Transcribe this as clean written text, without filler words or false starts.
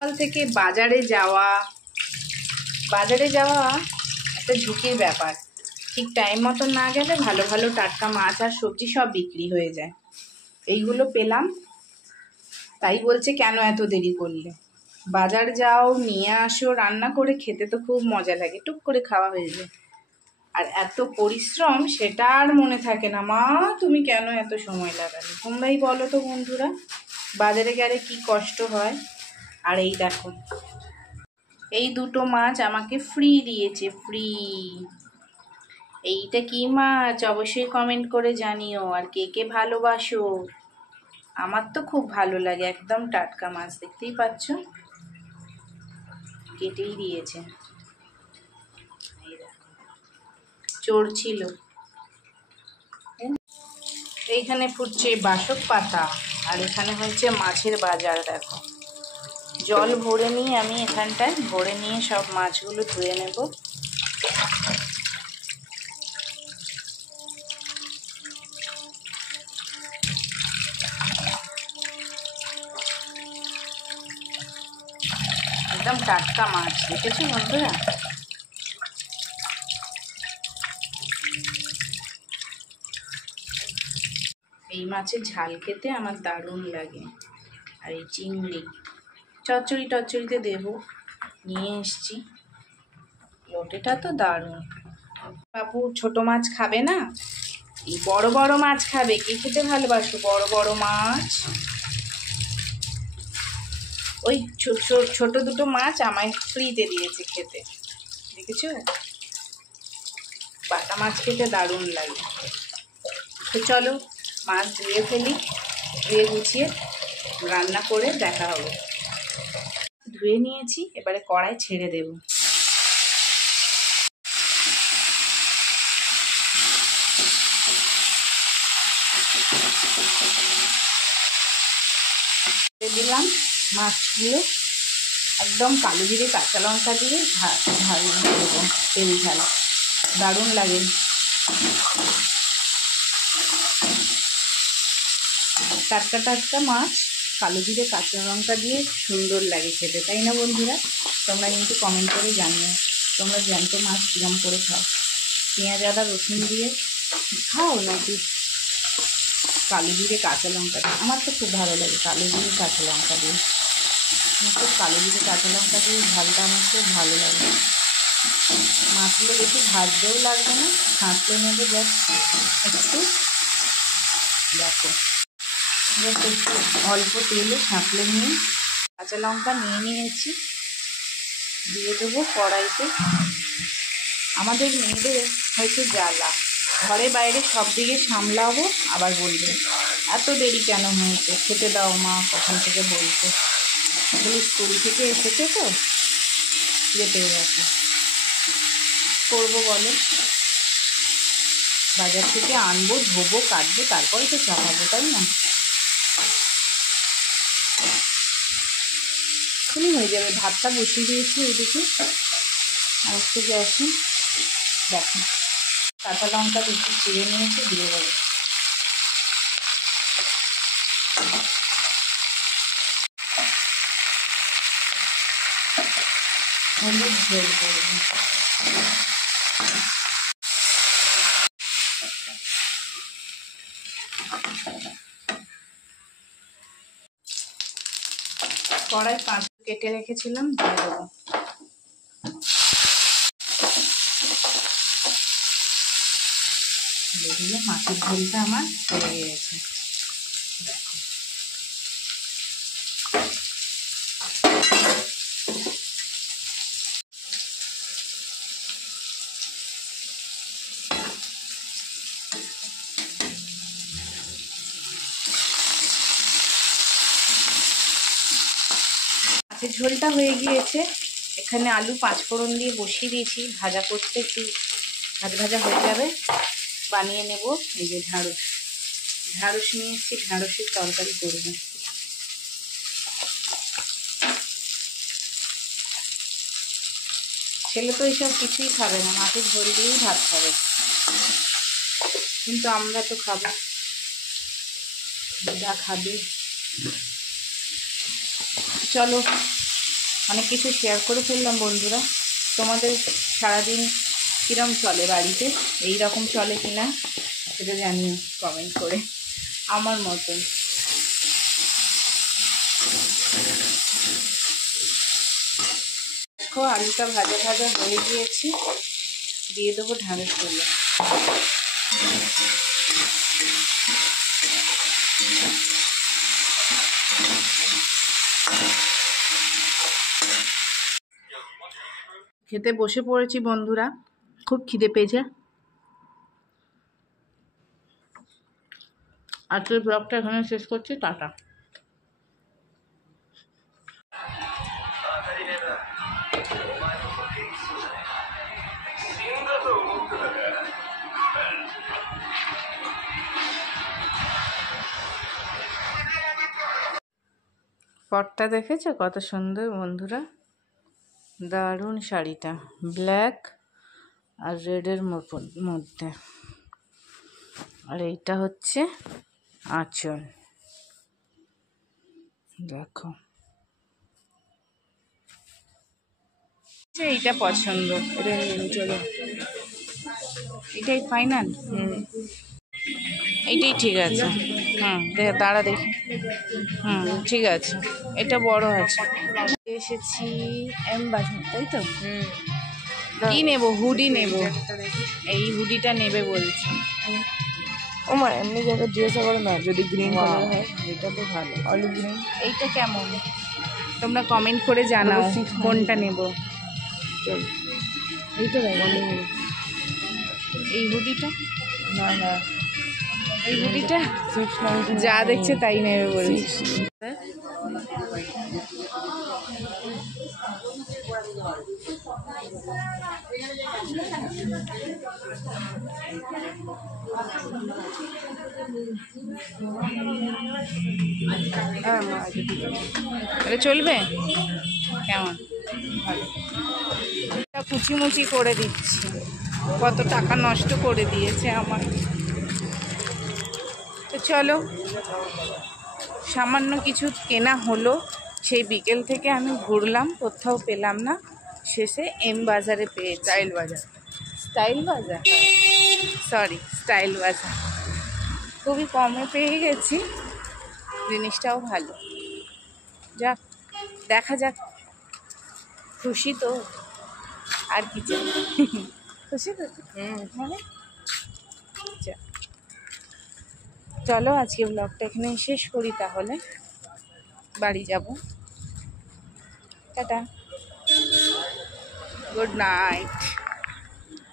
সকাল থেকে বাজারে যাওয়া একটা ঝুঁকির ব্যাপার। ঠিক টাইম মতন না গেলে ভালো ভালো টাটকা মাছ আর সবজি সব বিক্রি হয়ে যায়। এইগুলো পেলাম, তাই বলছে কেন এত দেরি করলে, বাজার যাও, নিয়ে আসো, রান্না করে খেতে তো খুব মজা লাগে, টুক করে খাওয়া হয়ে যায়। আর এত পরিশ্রম সেটা আর মনে থাকে না। মা তুমি কেন এত সময় লাগালে, তোমরাই বলো তো বন্ধুরা, বাজারে গেলে কি কষ্ট হয়। আর এই দেখো, এই দুটো মাছ আমাকে ফ্রি দিয়েছে, ফ্রি। এইটা কি মাছ অবশ্যই কমেন্ট করে জানিও, আর কে কে ভালোবাসো। আমার তো খুব ভালো লাগে, একদম টাটকা মাছ, দেখতেই পাচ্ছ, কেটেই দিয়েছে। চোর ছিল। এইখানে ফুটছে বাসক পাতা, আর এখানে হচ্ছে মাছের বাজার। দেখো, জল ভরে নিয়ে আমি এখানটায় ভরে নিয়ে সব মাছগুলো ধুয়ে নেব। একদম টাটকা মাছ, দেখেছো বন্ধুরা। এই মাছের ঝাল খেতে আমার দারুণ লাগে। আর এই চিংড়ি চচ্চড়িতে দেবো, নিয়ে এসছি। লোটেটা তো দারুণ। বাবু ছোট মাছ খাবে না, এই বড় বড় মাছ খাবে। কি খেতে ভালোবাসো বড় বড় মাছ? ওই ছোট দুটো মাছ আমায় ফ্রিতে দিয়েছে খেতে, দেখেছো। বাটা মাছ খেতে দারুণ লাগে। তো চলো মাছ ধুয়ে ফেলি, ধুয়ে গুছিয়ে রান্না করে দেখা হবে। ধুয়ে নিয়েছি, এবারে কড়াই ছেড়ে দেব। দিলাম মাছগুলো, একদম কালো জিরে কাঁচা লঙ্কা দিয়ে ঝাল দেবো, তেল ঝাল, দারুণ লাগে। টাটকা টাটকা মাছ কালো জিরে কাঁচা লঙ্কা দিয়ে সুন্দর লাগে খেতে, তাই না বন্ধুরা? তোমরা কিন্তু কমেন্ট করে জানিও তোমরা জ্যান্ত মাছ কিরম করে খাও, পেঁয়াজ আদা রসুন দিয়ে খাও নাকি কালো জিরে কাঁচা লঙ্কা দিয়ে। আমার তো খুব ভালো লাগে কালো জিরে কাঁচা লঙ্কা দিয়ে। আমার তো কালো জিরে কাঁচা লঙ্কা দিয়ে ঝালটা আমার খুব ভালো লাগে। মাছগুলো বেশি ভাজতেও লাগবে না, ছাঁচলে নেবে জাস্ট একটু। দেখো, জাস্ট একটু অল্প তেলে ছাঁকলে নিয়ে কাঁচা লঙ্কা নিয়ে নিয়েছি, দিয়ে দেবো কড়াইতে। আমাদের মেয়েদের হয়তো জ্বালা, ঘরে বাইরে সব দিকে সামলাবো, আবার বলবে এত দেরি কেন হয়েছে, খেতে দাও মা, কখন থেকে বলছে। আসলে স্কুল থেকে এসেছে তো খিদে পেয়ে গেছে, করবো বলো। বাজার থেকে আনবো, ধোবো, কাটবো, তারপরে তো চাপাবো, তাই না? এখনই হয়ে যাবে। ভাতটা বসিয়ে দিয়েছি ওইদিকে, আর একটু গ্যাসে। দেখো, কাঁচা লঙ্কা দুটো চিড়ে নিয়েছি, দিয়ে দেবো। হলুদ ঝোল করবো। কড়াই কাঁচ কেটে রেখেছিলাম, দিয়ে দেবো। দেখলে মাছের ঝোলটা আমার হয়ে গেছে। দেখো, মাছের ঝোলটা হয়ে গিয়েছে। এখানে আলু 5 ফোড়ন দিয়ে বসিয়ে দিয়েছি, ভাজা করতে, একটু ভাজা ভাজা হয়ে যাবে, বানিয়ে নেব। এই যে ঢ্যাঁড়স নিয়ে এসেছি, ঢ্যাঁড়সের তরকারি করবো। ছেলে তো এইসব কিছুই খাবে না, মাছের ঝোল দিয়েই ভাত খাবে, কিন্তু আমরা তো খাবো, দিদা খাবে। চলো অনেক কিছু শেয়ার করে ফেললাম বন্ধুরা। তোমাদের সারাদিন কীরকম চলে বাড়িতে, এই রকম চলে কি না সেটা জানিও কমেন্ট করে, আমার মতন। দেখো আলুটা ভাজা ভাজা হয়ে গিয়েছে, দিয়ে দেবো ঢালের তেলে। খেতে বসে পড়েছি বন্ধুরা, খুব খিদে পেয়েছে। আজকের ব্লগটা এখানে শেষ করছি, টাটা। পটটা দেখেছো কত সুন্দর বন্ধুরা, দারুণ শাড়িটা, ব্ল্যাক আর রেডের মধ্যে। আর এইটা হচ্ছে আঁচল, দেখো এইটা পছন্দ, চলো এটাই ফাইনাল। এইটাই ঠিক আছে। দাঁড়া দেখি। ঠিক আছে, এটা বড় আছে। এসেছি এম বাজার, তাই তো? কি নেব? হুডি নেব, এই হুডিটা নেবে বলছি। ও মা, এমনি জায়গায় জিজ্ঞাসা করো না, যদি গ্রিন কালার হয় এটা তো ভালো, অলিভ গ্রিন। এইটা কেমন তোমরা কমেন্ট করে জানাও কোনটা নেব। এইটা দেখো, এই হুডিটা না না, এই হুডিটা যা দেখছে তাই নেবে বলছি। এটা চলবে কেমন? কুচিমুচি করে দিচ্ছি, কত টাকা নষ্ট করে দিয়েছে আমার। তো চলো, সামান্য কিছু কেনা হলো, সেই বিকেল থেকে আমি ঘুরলাম, কোথাও পেলাম না, শেষে এম বাজারে পেয়েছি। স্টাইল বাজার, স্টাইল বাজার, সরি স্টাইল বাজার, খুবই কমে পেয়ে গেছি, জিনিসটাও ভালো। যাক, দেখা যাক, খুশি তো, আর কি চাই, খুশি তো। মানে চলো আজকে ব্লগটা এখানে শেষ করি, তাহলে বাড়ি যাব। Tata, good night.